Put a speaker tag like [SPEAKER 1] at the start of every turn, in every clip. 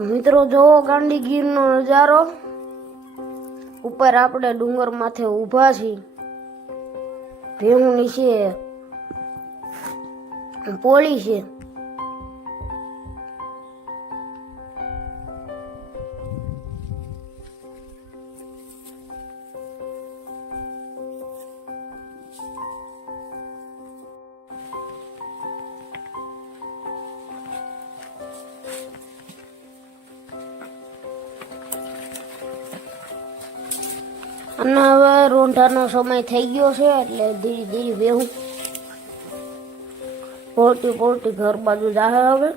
[SPEAKER 1] મિત્રો જોવો ગાંડીગીરનો નજારો. ઉપર આપણે ડુંગર માથે ઊભા છીએ. ભેહું નીચે પોળી છે. અને હવે રોંઢાનો સમય થઈ ગયો છે એટલે ધીરે ધીરે બેહું. પોળતી પોળતી ઘર બાજુ જાહે હવે.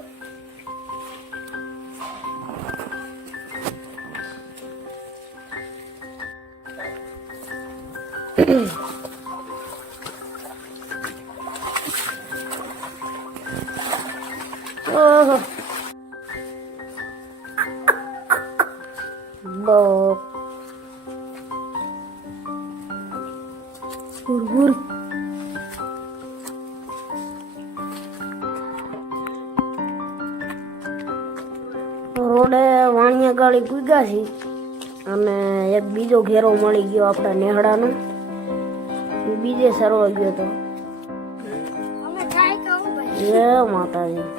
[SPEAKER 1] ઓહો. ગુર ગુર. રોડે વાણિયા ગાળી પૂગ્યા છે અને એક બીજો ઘેરો મળી ગયો આપણા નેહડાનો. એ બીજે સરવા ગયો તો. જય માતાજી.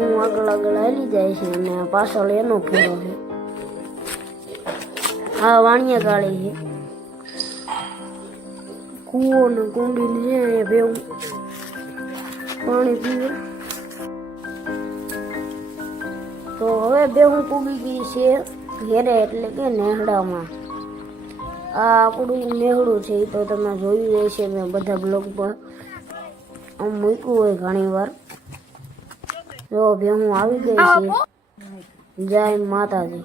[SPEAKER 1] હું આગળ આગળ હાલી જાય છે અને પાછળ એનો ઘેરો છે. આ વાણિયા ગાડી છે. કૂવો ને કુંડી છે અહીંયા ભેવું. પાણી તો હવે બે હું પૂગી ગઈ છે ઘેરે એટલે કે નેહડામાં. આ આપણું નેહડું છે, એ તો તમે જોયું હશે, મેં બધા બ્લોગ પર આમ મૂક્યું હોય ઘણી વાર જો બે હું આવી ગઈ છે. જય માતાજી.